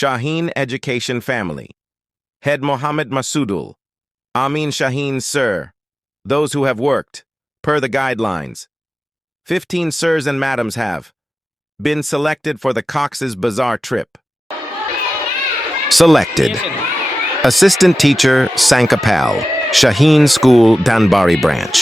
Shaheen Education Family. Head Mohammed Masudul. Amin Shaheen Sir. Those who have worked, per the guidelines. 15 sirs and madams have been selected for the Cox's Bazaar trip. Selected. Assistant Teacher Sankapal, Shaheen School, Danbari Branch.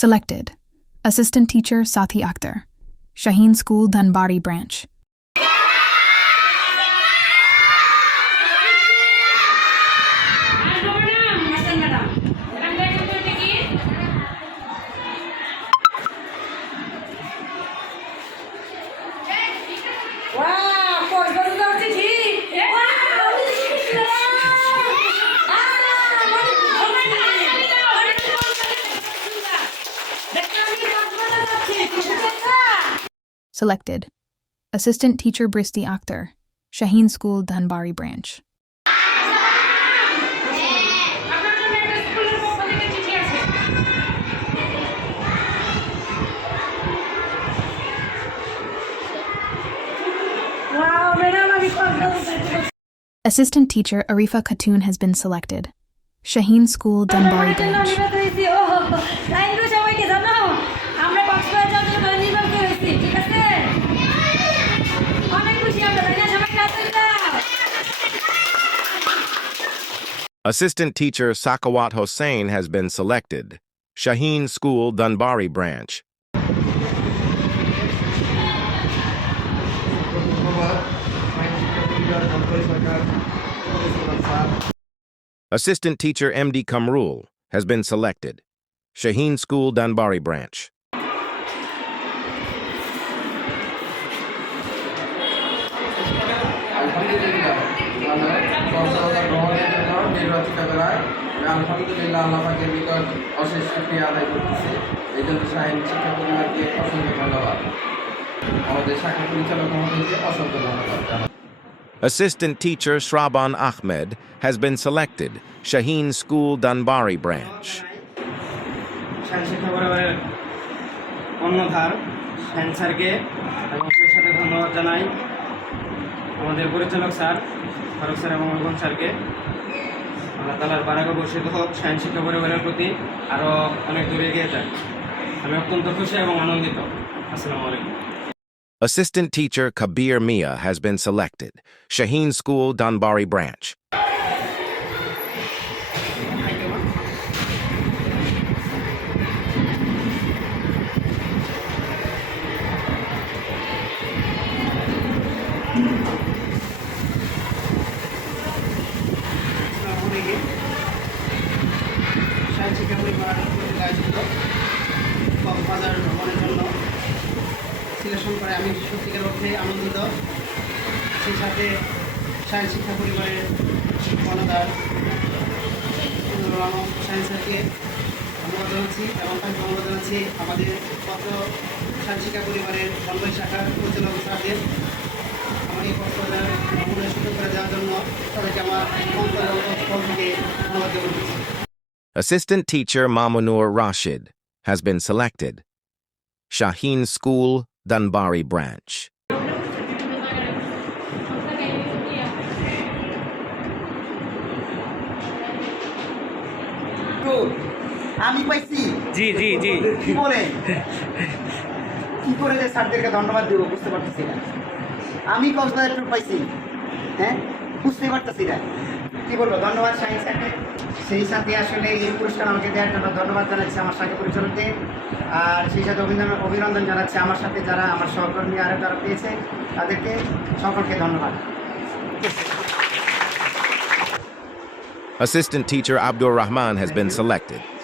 Selected. Assistant Teacher Sathi Akhtar. Shaheen School, Dunbari Branch. Selected Assistant Teacher Bristy Akhtar, Shaheen School, Dunbari Branch. Assistant teacher Arifa Khatun has been selected. Shaheen School, Dunbar Branch. Assistant Teacher Sakawat Hossein has been selected. Shaheen School, Dunbari Branch. Assistant Teacher MD Kamrul has been selected. Shaheen School, Dunbari Branch. আলহামদুলিল্লাহ মানে কক্সবাজার ভ্রমণের জন্য নির্বাচিত করায় আমি আলহামদুলিল্লাহ আল্লাহ পাকের নিকট অশেষ শুক্রিয়া আদায় করতেছি এই জন্য শাহিন শিক্ষা পরিবারকে অসংখ্য ধন্যবাদ আমাদের শাখা পরিচালক মহোদয়কে অসংখ্য ধন্যবাদ জানাই। Assistant Teacher Shraban Ahmed has been selected. Shaheen School, Dunbari Branch. Science শিক্ষা পরিবারের কর্ণধার সায়েন্স স্যারকে এবং সেই সাথে ধন্যবাদ জানাই আমাদের পরিচালক স্যার ফারুক স্যার এবং রঘুন স্যারকে আল্লাহ তালার বারাকা বর্ষিত হোক সায়েন্স শিক্ষা পরিবারের প্রতি আরও অনেক দূরে এগিয়ে যায় আমি অত্যন্ত খুশি এবং আনন্দিত আসসালামু আলাইকুম Assistant Teacher Kabir Mia has been selected. Shaheen School, Dunbari Branch. Science সেই সাথে সায়েন্স শিক্ষা পরিবারের কর্ণধার সায়েন্স স্যারকে ধন্যবাদ জানাচ্ছি এবং তাকে ধন্যবাদ জানাচ্ছি আমাদের পত্র সায়েন্স শিক্ষা পরিবারের বনবাই শাখার পরিচালক স্যারদের আমার এই কক্সবাজার ভ্রমণের সুযোগ করে দেওয়ার জন্য তাদেরকে আমার অন্তর স্থল থেকে ধন্যবাদ জ্ঞাপন করছি Assistant Teacher Mamunur Rashid has been selected. Shaheen School, Dunbari Branch. আমি পাইছি জি জি জি। কি বলে? কি করে যে স্যারদেরকে ধন্যবাদ দেবো বুঝতে পারতেছি না। আমি কক্সবাজার ট্যুর পাইছি। হ্যাঁ? বুঝতে পারতেছি না। কি বলব? ধন্যবাদ সায়েন্স স্যারকে। সেই সাথে আসলে এই পুরস্কার আমাকে দেওয়ার জন্য ধন্যবাদ জানাচ্ছি আমার সাথে পরিচালককে আর সেই সাথে অভিনন্দন অভিনন্দন জানাচ্ছি আমার সাথে যারা আমার সহকর্মী আরও যারা পেয়েছে তাদেরকে সকলকে ধন্যবাদ। Assistant Teacher Abdur Rahman has been selected.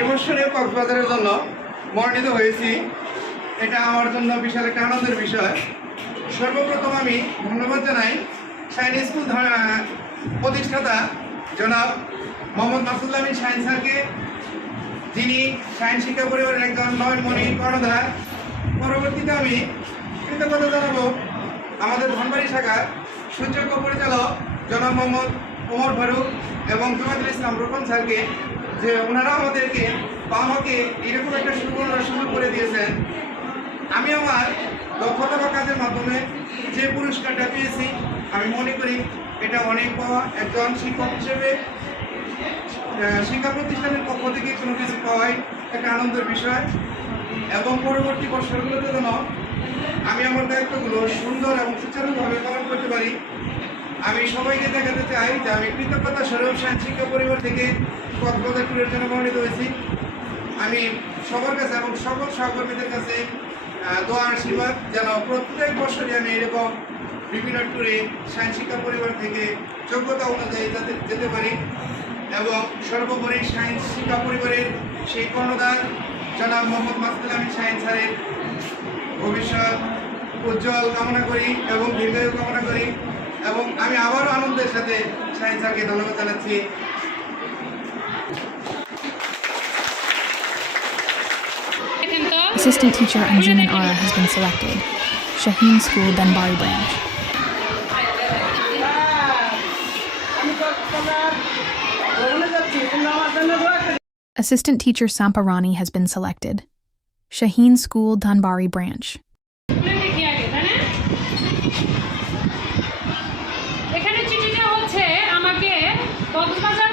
এবছরে কক্সবাজারের জন্য মনোনীত হয়েছি। এটা আমার জন্য বিশাল একটা আনন্দের বিষয়। সর্বপ্রথম আমি ধন্যবাদ জানাই সাইন স্কুল প্রতিষ্ঠাতা জনাব মোহাম্মদ মাসুল্লাহ আমিন সাইন স্যারকে, যিনি সায়েন্স শিক্ষা পরিবারের একজন নয়নমণি কর্ণধার। পরবর্তীতে আমি কৃতজ্ঞতা জানাব আমাদের ধনবাড়ি শাখার সুযোগ্য পরিচালক জনাব মোহাম্মদ ওমর ফারুক এবং জুমাদুল ইসলাম রোকন স্যারকে যে ওনারা আমাদেরকে বা আমাকে এরকম একটা সুবর্ণ সুযোগ করে দিয়েছেন। আমি আমার দক্ষতা বা কাজের মাধ্যমে যে পুরস্কারটা পেয়েছি, আমি মনে করি এটা অনেক পাওয়া একজন শিক্ষক হিসেবে শিক্ষা প্রতিষ্ঠানের পক্ষ থেকে কোনো কিছু পাওয়াই একটা আনন্দের বিষয়। এবং পরবর্তী বছরগুলোতে যেন আমি আমার দায়িত্বগুলো সুন্দর এবং সুচারুভাবে পালন করতে পারি আমি সবাইকে দেখাতে চাই যে আমি কৃতজ্ঞতা স্বরূপ সায়েন্স শিক্ষা পরিবার থেকে কক্সবাজার জন্য মনোনীত হয়েছি। আমি সবার কাছে এবং সকল সহকর্মীদের কাছে দোয়া আশীর্বাদ যেন প্রত্যেক বছরই আমি এরকম বিভিন্ন ট্যুরে সায়েন্স শিক্ষা পরিবার থেকে যোগ্যতা অনুযায়ী যাতে, যেতে পারি এবং সর্বোপরি সায়েন্স শিক্ষা পরিবারের সেই কর্ণধার জনাব মোহাম্মদ মাসুদ আমিন সায়েন্স স্যারের ভবিষ্যৎ উজ্জ্বল কামনা করি এবং দীর্ঘায়ু কামনা করি। এবং আমি আবারও আনন্দের সাথে সায়েন্স স্যারকে ধন্যবাদ জানাচ্ছি দেখেন তো Assistant teacher Anjuman Ara has been selected. Shaheen School, Dunbari branch. Assistant teacher Samparani has been selected. Shaheen School, Dunbari branch. Vamos fazer